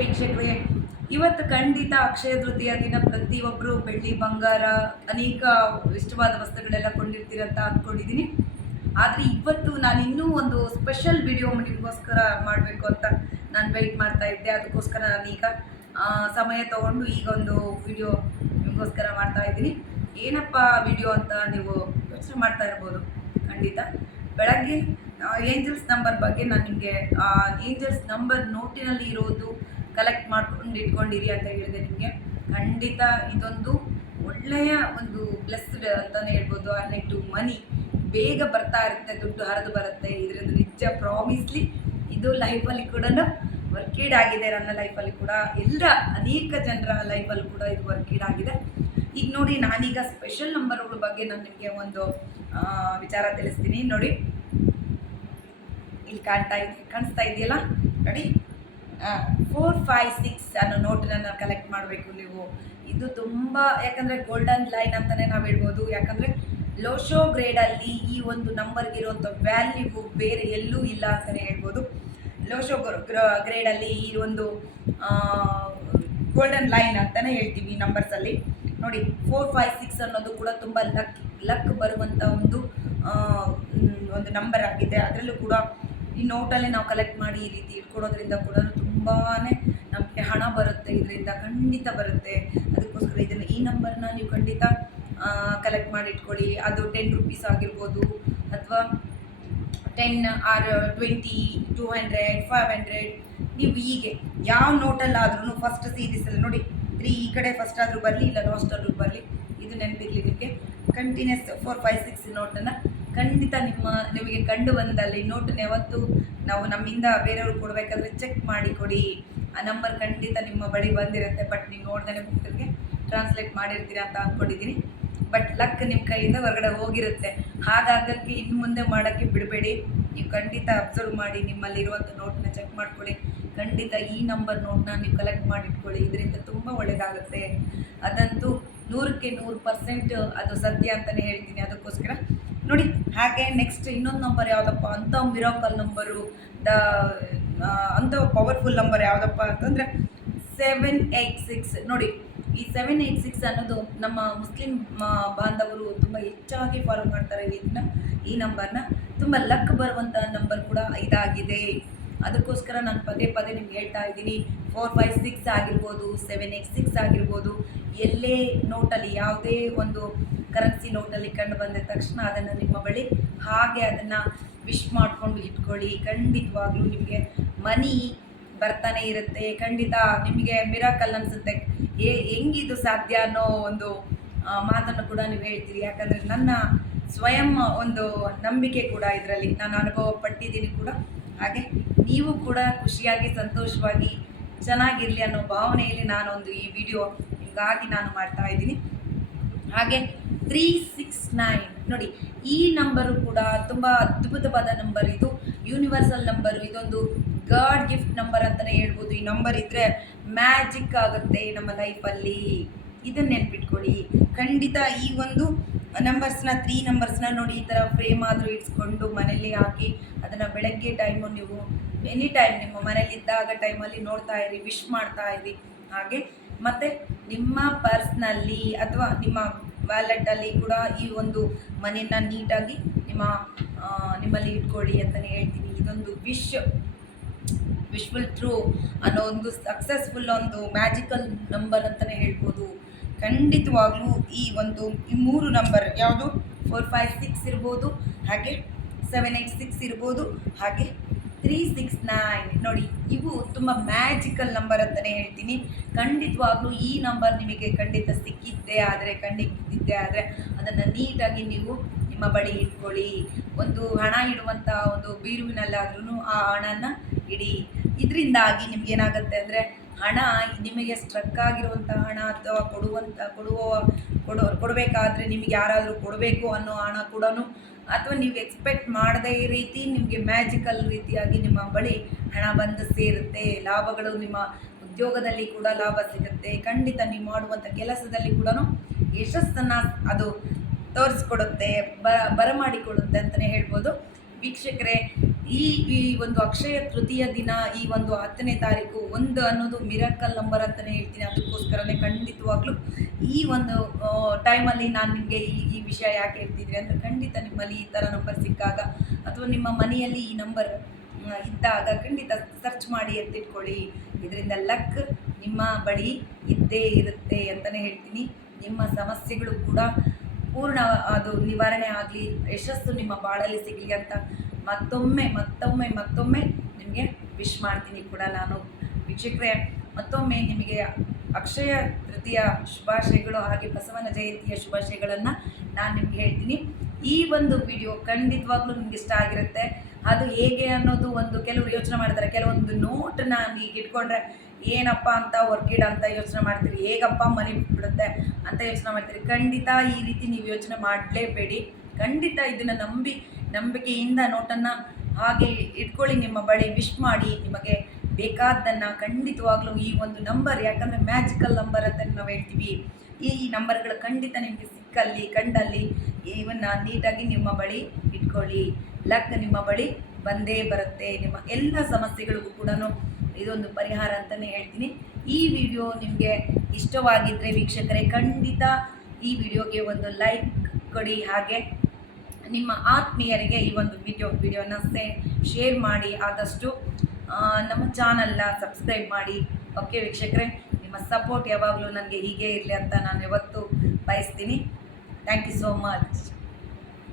ವೀಕ್ಷಕರೇ, ಇವತ್ತು ಖಂಡಿತ ಅಕ್ಷಯ ತೃತೀಯ ದಿನ ಪ್ರತಿಯೊಬ್ಬರು ಬೆಳ್ಳಿ, ಬಂಗಾರ, ಅನೇಕ ಇಷ್ಟವಾದ ವಸ್ತುಗಳೆಲ್ಲ ಕೊಂಡಿರ್ತೀರ ಅಂತ ಅಂದ್ಕೊಂಡಿದ್ದೀನಿ. ಆದರೆ ಇವತ್ತು ನಾನು ಇನ್ನೂ ಒಂದು ಸ್ಪೆಷಲ್ ವಿಡಿಯೋ ನಿಮಗೋಸ್ಕರ ಮಾಡಬೇಕು ಅಂತ ನಾನು ವೆಯ್ಟ್ ಮಾಡ್ತಾ ಇದ್ದೆ. ಅದಕ್ಕೋಸ್ಕರ ನಾನೀಗ ಸಮಯ ತಗೊಂಡು ಈಗ ಒಂದು ವಿಡಿಯೋ ನಿಮಗೋಸ್ಕರ ಮಾಡ್ತಾ ಇದ್ದೀನಿ. ಏನಪ್ಪ ವಿಡಿಯೋ ಅಂತ ನೀವು ಯೋಚನೆ ಮಾಡ್ತಾ ಇರ್ಬೋದು, ಖಂಡಿತ. ಬೆಳಗ್ಗೆ ಏಂಜಲ್ಸ್ ನಂಬರ್ ಬಗ್ಗೆ ನಾನು ನಿಮಗೆ ಏಂಜಲ್ಸ್ ನಂಬರ್ ನೋಟಿನಲ್ಲಿ ಇರೋದು ಕಲೆಕ್ಟ್ ಮಾಡ್ಕೊಂಡು ಇಟ್ಕೊಂಡಿರಿ ಅಂತ ಹೇಳಿದೆ ನಿಮಗೆ. ಖಂಡಿತ ಇದೊಂದು ಒಳ್ಳೆಯ ಒಂದು ಬ್ಲೆಸ್ಡ್ ಅಂತಲೇ ಹೇಳ್ಬೋದು. ಅರ್ನೆಕ್ಟ್ ಟು ಮನಿ ಬೇಗ ಬರ್ತಾ ಇರುತ್ತೆ, ದುಡ್ಡು ಹರಿದು ಬರುತ್ತೆ. ಇದರಿಂದ ನಿಜ ಪ್ರಾಮಿಸ್ಲಿ ಇದು ಲೈಫಲ್ಲಿ ಕೂಡ ವರ್ಕೇಡ್ ಆಗಿದೆ, ನನ್ನ ಲೈಫಲ್ಲಿ ಕೂಡ. ಎಲ್ಲ ಅನೇಕ ಜನರ ಲೈಫಲ್ಲಿ ಕೂಡ ಇದು ವರ್ಕೇಡ್ ಆಗಿದೆ. ಈಗ ನೋಡಿ, ನಾನೀಗ ಸ್ಪೆಷಲ್ ನಂಬರ್ಗಳ ಬಗ್ಗೆ ನಾನು ನಿಮಗೆ ಒಂದು ವಿಚಾರ ತಿಳಿಸ್ತೀನಿ. ನೋಡಿ, ಇಲ್ಲಿ ಕಾಣ್ತಾ ಇದೆ, ಕಾಣಿಸ್ತಾ ಇದೆಯಲ್ಲ? ನೋಡಿ. ಫೋರ್ ಫೈವ್ ಸಿಕ್ಸ್ ಅನ್ನೋ ನೋಟನ್ನ ಕಲೆಕ್ಟ್ ಮಾಡಬೇಕು ನೀವು. ಇದು ತುಂಬ, ಯಾಕಂದರೆ ಗೋಲ್ಡನ್ ಲೈನ್ ಅಂತಲೇ ನಾವು ಹೇಳ್ಬೋದು. ಯಾಕಂದರೆ ಲೋಶೋ ಗ್ರೇಡಲ್ಲಿ ಈ ಒಂದು ನಂಬರ್ಗಿರುವಂಥ ವ್ಯಾಲ್ಯೂ ಬೇರೆ ಎಲ್ಲೂ ಇಲ್ಲ ಅಂತಲೇ ಹೇಳ್ಬೋದು. ಲೋಶೋ ಗ್ರೇಡಲ್ಲಿ ಈ ಒಂದು ಗೋಲ್ಡನ್ ಲೈನ್ ಅಂತಲೇ ಹೇಳ್ತೀವಿ ನಂಬರ್ಸಲ್ಲಿ ನೋಡಿ ಫೋರ್ ಫೈವ್ ಸಿಕ್ಸ್ ಅನ್ನೋದು ಕೂಡ ತುಂಬ ಲಕ್ ಲಕ್ ಬರುವಂಥ ಒಂದು ಒಂದು ನಂಬರ್ ಆಗಿದೆ. ಅದರಲ್ಲೂ ಕೂಡ ಈ ನೋಟಲ್ಲಿ ನಾವು ಕಲೆಕ್ಟ್ ಮಾಡಿ ಈ ರೀತಿ ಇಟ್ಕೊಡೋದ್ರಿಂದ ಕೂಡ ತುಂಬಾ ನಮಗೆ ಹಣ ಬರುತ್ತೆ. ಇದರಿಂದ ಖಂಡಿತ ಬರುತ್ತೆ. ಅದಕ್ಕೋಸ್ಕರ ಇದನ್ನು ಈ ನಂಬರ್ನ ನೀವು ಖಂಡಿತ ಕಲೆಕ್ಟ್ ಮಾಡಿ ಇಟ್ಕೊಳ್ಳಿ. ಅದು ಟೆನ್ ರುಪೀಸ್ ಆಗಿರ್ಬೋದು ಅಥವಾ ten or twenty two hundred five hundred ನೀವು ಹೀಗೆ ಯಾವ ನೋಟಲ್ಲಾದ್ರೂ ಫಸ್ಟ್ ಸೀರೀಸಲ್ಲಿ ನೋಡಿ ತ್ರೀ ಈ ಕಡೆ ಫಸ್ಟ್ ಆದರೂ ಬರಲಿ ಇಲ್ಲ ಲಾಸ್ಟ್ ಆದರೂ ಬರಲಿ. ಇದು ನೆನಪಿರಲಿ ನಿಮಗೆ. ಕಂಟಿನ್ಯೂಸ್ ಫೋರ್ ಫೈವ್ ಸಿಕ್ಸ್ ನೋಟನ್ನು ಖಂಡಿತ ನಿಮ್ಮ, ನಿಮಗೆ ಕಂಡು ಬಂದಲ್ಲಿ ನೋಟನ್ನು ಯಾವತ್ತು ನಾವು ನಮ್ಮಿಂದ ಬೇರೆಯವ್ರು ಕೊಡಬೇಕಾದ್ರೆ ಚೆಕ್ ಮಾಡಿ ಕೊಡಿ. ಆ ನಂಬರ್ ಖಂಡಿತ ನಿಮ್ಮ ಬಳಿ ಬಂದಿರುತ್ತೆ ಬಟ್ ನೀವು ನೋಡ್ದೇ ಬುಕ್ಕಿಗೆ ಟ್ರಾನ್ಸ್ಲೇಟ್ ಮಾಡಿರ್ತೀರಾ ಅಂತ ಅಂದ್ಕೊಂಡಿದ್ದೀನಿ ಬಟ್ ಲಕ್ ನಿಮ್ಮ ಕೈಯಿಂದ ಹೊರಗಡೆ ಹೋಗಿರುತ್ತೆ. ಹಾಗಾಗಕ್ಕೆ ಇನ್ನು ಮುಂದೆ ಮಾಡೋಕ್ಕೆ ಬಿಡಬೇಡಿ. ನೀವು ಖಂಡಿತ ಅಬ್ಸರ್ವ್ ಮಾಡಿ ನಿಮ್ಮಲ್ಲಿರುವಂಥ ನೋಟನ್ನ ಚೆಕ್ ಮಾಡ್ಕೊಳ್ಳಿ. ಖಂಡಿತ ಈ ನಂಬರ್ ನೋಟ್ನ ನೀವು ಕಲೆಕ್ಟ್ ಮಾಡಿಟ್ಕೊಳ್ಳಿ ಇದರಿಂದ ತುಂಬ ಒಳ್ಳೆಯದಾಗುತ್ತೆ ಅದಂತೂ ನೂರಕ್ಕೆ ನೂರು ಪರ್ಸೆಂಟ್ ಅದು ಸತ್ಯ ಅಂತಲೇ ಹೇಳ್ತೀನಿ. ಅದಕ್ಕೋಸ್ಕರ ನೋಡಿ, ಹಾಗೆ ನೆಕ್ಸ್ಟ್ ಇನ್ನೊಂದು ನಂಬರ್ ಯಾವುದಪ್ಪ? ಅಂಥ ಮಿರಾಕಲ್ ನಂಬರು ದ ಅಂಥ ಪವರ್ಫುಲ್ ನಂಬರ್ ಯಾವುದಪ್ಪ ಅಂತಂದರೆ ಸೆವೆನ್ ಏಯ್ಟ್ ಸಿಕ್ಸ್ ನೋಡಿ, ಈ ಸೆವೆನ್ ಏಯ್ಟ್ ಸಿಕ್ಸ್ ಅನ್ನೋದು ನಮ್ಮ ಮುಸ್ಲಿಂ ಬಾಂಧವರು ತುಂಬ ಹೆಚ್ಚಾಗಿ ಫಾಲೋ ಮಾಡ್ತಾರೆ ಇದನ್ನ ಈ ನಂಬರ್ನ ತುಂಬ ಲಕ್ ಬರುವಂಥ ನಂಬರ್ ಕೂಡ ಇದಾಗಿದೆ. ಅದಕ್ಕೋಸ್ಕರ ನಾನು ಪದೇ ಪದೇ ನಿಮ್ಗೆ ಹೇಳ್ತಾ ಇದ್ದೀನಿ. ಫೋರ್ ಫೈವ್ ಸಿಕ್ಸ್ ಆಗಿರ್ಬೋದು ಸೆವೆನ್ ಏಟ್ ಸಿಕ್ಸ್ ಆಗಿರ್ಬೋದು, ಎಲ್ಲೇ ನೋಟಲ್ಲಿ ಯಾವುದೇ ಒಂದು ಕರೆನ್ಸಿ ನೋಟಲ್ಲಿ ಕಂಡು ಬಂದ ತಕ್ಷಣ ಅದನ್ನು ನಿಮ್ಮ ಬಳಿ ಹಾಗೆ ಅದನ್ನು ವಿಶ್ ಮಾಡಿಕೊಂಡು ಇಟ್ಕೊಳ್ಳಿ. ಖಂಡಿತವಾಗ್ಲೂ ನಿಮಗೆ ಮನಿ ಬರ್ತಾನೆ ಇರುತ್ತೆ. ಖಂಡಿತ ನಿಮಗೆ ಮಿರಾಕಲ್ ಅನಿಸುತ್ತೆ. ಏ ಹೆಂಗಿದು ಸಾಧ್ಯ ಅನ್ನೋ ಒಂದು ಮಾತನ್ನು ಕೂಡ ನೀವು ಹೇಳ್ತೀರಿ. ಯಾಕಂದರೆ ನನ್ನ ಸ್ವಯಂ ಒಂದು ನಂಬಿಕೆ ಕೂಡ ಇದರಲ್ಲಿ. ನಾನು ಅನುಭವ ಪಟ್ಟಿದ್ದೀನಿ ಕೂಡ. ಹಾಗೆ ನೀವು ಕೂಡ ಖುಷಿಯಾಗಿ, ಸಂತೋಷವಾಗಿ ಚೆನ್ನಾಗಿರಲಿ ಅನ್ನೋ ಭಾವನೆಯಲ್ಲಿ ನಾನೊಂದು ಈ ವಿಡಿಯೋ ಹಿಂಗಾಗಿ ನಾನು ಮಾಡ್ತಾ ಇದ್ದೀನಿ. ಹಾಗೆ ತ್ರೀ ಸಿಕ್ಸ್ ನೈನ್ ನೋಡಿ, ಈ ನಂಬರು ಕೂಡ ತುಂಬ ಅದ್ಭುತವಾದ ನಂಬರ್ ಇದು. ಯೂನಿವರ್ಸಲ್ ನಂಬರು ಇದೊಂದು ಗಾಡ್ ಗಿಫ್ಟ್ ನಂಬರ್ ಅಂತಲೇ ಹೇಳ್ಬೋದು. ಈ ನಂಬರ್ ಇದ್ದರೆ ಮ್ಯಾಜಿಕ್ ಆಗುತ್ತೆ ನಮ್ಮ ಲೈಫಲ್ಲಿ ಇದನ್ನು ನೆನ್ಪಿಟ್ಕೊಳ್ಳಿ. ಖಂಡಿತ ಈ ಒಂದು ನಂಬರ್ಸ್ನ ತ್ರೀ ನಂಬರ್ಸ್ನ ನೋಡಿ ಈ ಥರ ಫ್ರೇಮ್ ಆದರೂ ಇಟ್ಸ್ಕೊಂಡು ಮನೇಲಿ ಹಾಕಿ ಅದನ್ನು ಬೆಳಗ್ಗೆ ಟೈಮು ನೀವು ಎನಿ ಟೈಮ್ ನಿಮ್ಮ ಮನೇಲಿ ಇದ್ದಾಗ ಟೈಮಲ್ಲಿ ನೋಡ್ತಾ ಇರಿ ವಿಶ್ ಮಾಡ್ತಾ ಇರಿ. ಹಾಗೆ ಮತ್ತು ನಿಮ್ಮ ಪರ್ಸ್ನಲ್ಲಿ ಅಥವಾ ನಿಮ್ಮ ವ್ಯಾಲೆಟಲ್ಲಿ ಕೂಡ ಈ ಒಂದು ಮನೆಯನ್ನು ನೀಟಾಗಿ ನಿಮ್ಮ ನಿಮ್ಮಲ್ಲಿ ಇಟ್ಕೊಳ್ಳಿ ಅಂತಲೇ ಹೇಳ್ತೀನಿ. ಇದೊಂದು ವಿಶ್ ವಿಶ್ವಲ್ ಟ್ರೂ ಅನ್ನೋ ಒಂದು ಸಕ್ಸಸ್ಫುಲ್ ಒಂದು ಮ್ಯಾಜಿಕಲ್ ನಂಬರ್ ಅಂತಲೇ ಹೇಳ್ಬೋದು. ಖಂಡಿತವಾಗ್ಲೂ ಈ ಒಂದು ಈ ಮೂರು ನಂಬರ್ ಯಾವುದು? ಫೋರ್ ಫೈವ್ ಸಿಕ್ಸ್ ಇರ್ಬೋದು, ಹಾಗೆ ಸೆವೆನ್ ಏಯ್ಟ್ ಸಿಕ್ಸ್ ಇರ್ಬೋದು, ಹಾಗೆ ತ್ರೀ ಸಿಕ್ಸ್ ನೈನ್ ನೋಡಿ, ಇವು ತುಂಬ ಮ್ಯಾಜಿಕಲ್ ನಂಬರ್ ಅಂತಲೇ ಹೇಳ್ತೀನಿ. ಖಂಡಿತವಾಗ್ಲೂ ಈ ನಂಬರ್ ನಿಮಗೆ ಖಂಡಿತ ಸಿಕ್ಕಿದ್ದೇ ಆದರೆ ಖಂಡಿತಿದ್ದೆ ಆದರೆ ಅದನ್ನು ನೀಟಾಗಿ ನೀವು ನಿಮ್ಮ ಬಳಿ ಇಟ್ಕೊಳ್ಳಿ. ಒಂದು ಹಣ ಇಡುವಂಥ ಒಂದು ಬೀರುವಿನಲ್ಲಾದ್ರೂ ಆ ಹಣನ ಇಡಿ. ಇದರಿಂದಾಗಿ ನಿಮ್ಗೆ ಏನಾಗುತ್ತೆ ಅಂದರೆ ಹಣ ನಿಮಗೆ ಸ್ಟ್ರಕ್ ಆಗಿರುವಂಥ ಹಣ ಅಥವಾ ಕೊಡುವಂಥ ಕೊಡುವ, ಕೊಡೋ, ಕೊಡಬೇಕಾದ್ರೆ ನಿಮಗೆ ಯಾರಾದರೂ ಕೊಡಬೇಕು ಅನ್ನೋ ಹಣ ಕೂಡ ಅಥವಾ ನೀವು ಎಕ್ಸ್ಪೆಕ್ಟ್ ಮಾಡದೇ ಈ ರೀತಿ ನಿಮಗೆ ಮ್ಯಾಜಿಕಲ್ ರೀತಿಯಾಗಿ ನಿಮ್ಮ ಬಳಿ ಹಣ ಬಂದು ಸೇರುತ್ತೆ, ಲಾಭಗಳು ನಿಮ್ಮ ಉದ್ಯೋಗದಲ್ಲಿ ಕೂಡ ಲಾಭ ಸಿಗುತ್ತೆ, ಖಂಡಿತ ನೀವು ಮಾಡುವಂಥ ಕೆಲಸದಲ್ಲಿ ಕೂಡ ಯಶಸ್ಸನ್ನು ಅದು ತೋರಿಸ್ಕೊಡುತ್ತೆ ಬರ ಬರಮಾಡಿಕೊಡುತ್ತೆ ಅಂತಲೇ ಹೇಳ್ಬೋದು. ವೀಕ್ಷಕರೇ ಈ ಈ ಒಂದು ಅಕ್ಷಯ ತೃತೀಯ ದಿನ ಈ ಒಂದು ಹತ್ತನೇ ತಾರೀಕು ಒಂದು ಅನ್ನೋದು ಮಿರಕಲ್ ನಂಬರ್ ಅಂತಲೇ ಹೇಳ್ತೀನಿ. ಅದಕ್ಕೋಸ್ಕರನೇ ಖಂಡಿತವಾಗ್ಲೂ ಈ ಒಂದು ಟೈಮಲ್ಲಿ ನಾನು ನಿಮಗೆ ಈ ಈ ವಿಷಯ ಯಾಕೆ ಹೇಳ್ತಿದ್ರಿ ಅಂದರೆ ಖಂಡಿತ ನಿಮ್ಮಲ್ಲಿ ಈ ಥರ ನಂಬರ್ ಸಿಕ್ಕಾಗ ಅಥವಾ ನಿಮ್ಮ ಮನೆಯಲ್ಲಿ ಈ ನಂಬರ್ ಇದ್ದಾಗ ಖಂಡಿತ ಸರ್ಚ್ ಮಾಡಿ ಎತ್ತಿಟ್ಕೊಳ್ಳಿ. ಇದರಿಂದ ಲಕ್ ನಿಮ್ಮ ಬಳಿ ಇದ್ದೇ ಇರುತ್ತೆ ಅಂತಲೇ ಹೇಳ್ತೀನಿ. ನಿಮ್ಮ ಸಮಸ್ಯೆಗಳು ಕೂಡ ಪೂರ್ಣ, ಅದು ನಿವಾರಣೆ ಆಗಲಿ, ಯಶಸ್ಸು ನಿಮ್ಮ ಬಾಳಲ್ಲಿ ಸಿಗಲಿ ಅಂತ ಮತ್ತೊಮ್ಮೆ ಮತ್ತೊಮ್ಮೆ ಮತ್ತೊಮ್ಮೆ ನಿಮಗೆ ವಿಶ್ ಮಾಡ್ತೀನಿ ಕೂಡ ನಾನು. ವೀಕ್ಷಕರೇ, ಮತ್ತೊಮ್ಮೆ ನಿಮಗೆ ಅಕ್ಷಯ ತೃತೀಯ ಶುಭಾಶಯಗಳು ಹಾಗೆ ಬಸವನ ಜಯಂತಿಯ ಶುಭಾಶಯಗಳನ್ನು ನಾನು ನಿಮ್ಗೆ ಹೇಳ್ತೀನಿ. ಈ ಒಂದು ವಿಡಿಯೋ ಖಂಡಿತವಾಗ್ಲೂ ನಿಮ್ಗೆ ಇಷ್ಟ ಆಗಿರುತ್ತೆ. ಅದು ಹೇಗೆ ಅನ್ನೋದು ಒಂದು ಕೆಲವರು ಯೋಚನೆ ಮಾಡ್ತಾರೆ. ಕೆಲವೊಂದು ನೋಟನ್ನ ಈಗ ಇಟ್ಕೊಂಡ್ರೆ, ಏನಪ್ಪ ಅಂತ ವರ್ಕಿಡ್ ಅಂತ ಯೋಚನೆ ಮಾಡ್ತೀರಿ? ಹೇಗಪ್ಪ ಮನೆ ಬಿಟ್ಬಿಡುತ್ತೆ ಅಂತ ಯೋಚನೆ ಮಾಡ್ತೀರಿ? ಖಂಡಿತ ಈ ರೀತಿ ನೀವು ಯೋಚನೆ ಮಾಡಲೇಬೇಡಿ. ಖಂಡಿತ ಇದನ್ನು ನಂಬಿ ನಂಬಿಕೆಯಿಂದ ನೋಟನ್ನು ಹಾಗೆ ಇಟ್ಕೊಳ್ಳಿ, ನಿಮ್ಮ ಬಳಿ ವಿಶ್ ಮಾಡಿ, ನಿಮಗೆ ಬೇಕಾದ್ದನ್ನು ಖಂಡಿತವಾಗ್ಲೂ ಈ ಒಂದು ನಂಬರ್ ಯಾಕಂದರೆ ಮ್ಯಾಜಿಕಲ್ ನಂಬರ್ ಅಂತ ನಾವು ಹೇಳ್ತೀವಿ. ಈ ನಂಬರ್ಗಳು ಖಂಡಿತ ನಿಮಗೆ ಸಿಕ್ಕಲ್ಲಿ, ಕಂಡಲ್ಲಿ ಇವನ್ನ ನೀಟಾಗಿ ನಿಮ್ಮ ಬಳಿ ಇಟ್ಕೊಳ್ಳಿ. ಲಕ್ ನಿಮ್ಮ ಬಳಿ ಬಂದೇ ಬರುತ್ತೆ. ನಿಮ್ಮ ಎಲ್ಲ ಸಮಸ್ಯೆಗಳಿಗೂ ಕೂಡ ಇದೊಂದು ಪರಿಹಾರ ಅಂತಲೇ ಹೇಳ್ತೀನಿ. ಈ ವಿಡಿಯೋ ನಿಮಗೆ ಇಷ್ಟವಾಗಿದ್ದರೆ ವೀಕ್ಷಕರೇ, ಖಂಡಿತ ಈ ವಿಡಿಯೋಗೆ ಒಂದು ಲೈಕ್ ಕೊಡಿ. ಹಾಗೆ ನಿಮ್ಮ ಆತ್ಮೀಯರಿಗೆ ಈ ಒಂದು ವಿಡಿಯೋ ವಿಡಿಯೋನ ಸೇ ಶೇರ್ ಮಾಡಿ ಆದಷ್ಟು ನಮ್ಮ ಚಾನಲ್ನ ಸಬ್ಸ್ಕ್ರೈಬ್ ಮಾಡಿ. ಓಕೆ ವೀಕ್ಷಕರೇ, ನಿಮ್ಮ ಸಪೋರ್ಟ್ ಯಾವಾಗಲೂ ನನಗೆ ಹೀಗೆ ಇರಲಿ ಅಂತ ನಾನು ಯಾವತ್ತೂ ಬಯಸ್ತೀನಿ. Thank you so much